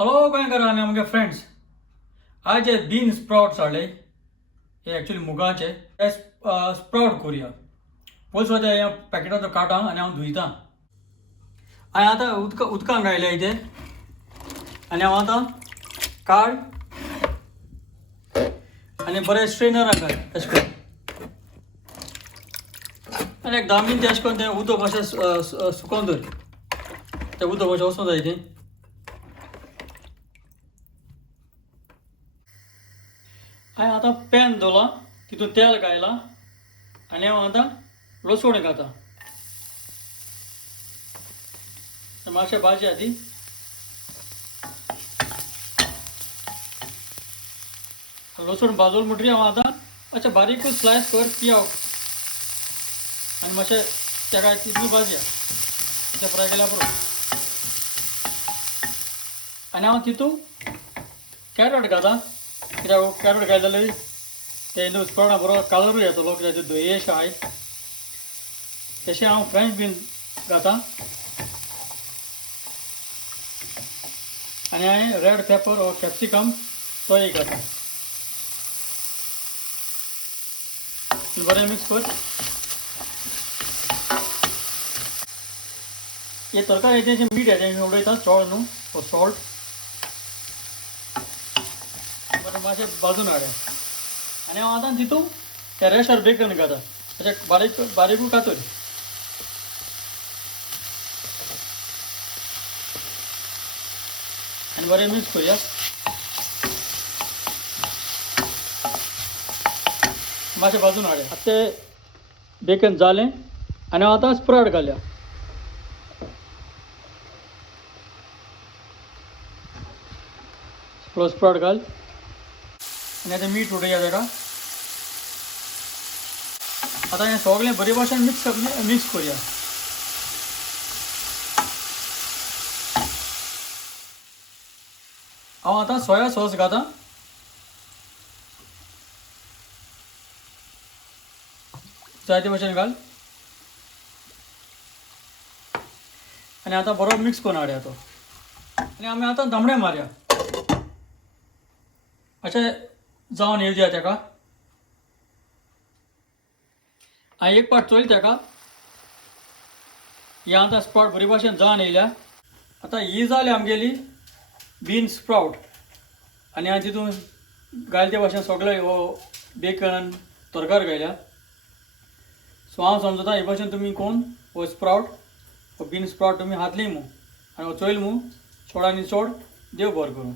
हॅलो गोंयकार आनी आमगे फ्रेंड्स, आज जे बीन स्प्राउट्स हाडले हे एक्चुअली मुगाचे हे स्प्राउट करूया. पयस वता हे पॅकेटाचो काटा आनी हांव धुयतां. हांवें आतां उदकान घायल्या इथे आनी हांव आतां काड आनी बरें स्ट्रेनरान घाल अशें करून आनी एक 10 मिनटां अशें करून तें उदक मातशें सुकोवन दवर. तें उदक मातशें वचूं जाय तें. हांवें आतां पॅन दवरला, तितून तेल घायलां आनी हांव आतां लसूण घालतां. मातशें भाजी आदी लसूण भाजून म्हणटरी हांव आतां मातशें बारीकूच स्लायस कर पियाव आनी मातशें तेका तितली भाजया तें फ्राय केल्या बरोबर. आनी हांव तितून कॅरट घालतां, कित्याक कॅरट घायले जाल्यार ते स्प्राउटा बरोबर कलरूय येतलो, कित्याक धोयेश आहाय. तशें हांव फ्रेंच बीन घालतां आनी हांवें रेड पेपर वो कॅप्सिकम तोय घालतां. बरें मिक्स कर. हे तरकारी हेजें मीठ हेजें उडयता चोळ न्हू वो सॉल्ट बरें मातशें भाजून हाडया. आनी हांव आतां तितून ते रेस्टार बेकन घालता. अशें बारीकूय कातर आनी बरें मिक्स करुया. मातशें भाजून हाडया. आतां तें बेकन जालें आनी हांव आतां स्प्राउट घालया. स्प्राउट घाल आनी आतां मीठ उडया तेका. आतां हें सगळें बरे भाशेन मिक्स करुया. हांव आतां सोया सॉस घालतां. जाय ते भाशेन घाल आनी आतां बरो मिक्स करून हाडया तो. आनी आमी आतां धामणें मारया. अशें जावन येवया तेका. हांवें एक पाट चोयल तेका. हें आतां स्प्राउट बरे भाशेन जावन येयल्या. आतां ही जाली आमगेली बीन स्प्राउट आनी हांवें तितून घायले ते भाशेन सगळे हो बेकन तरकार घायल्या. सो हांव समजता हे भाशेन तुमी कोण हो स्प्राउट हो बीन स्प्राउट तुमी हातली मू आनी हो चोयल मू चड आनी चड देव बरें करूं.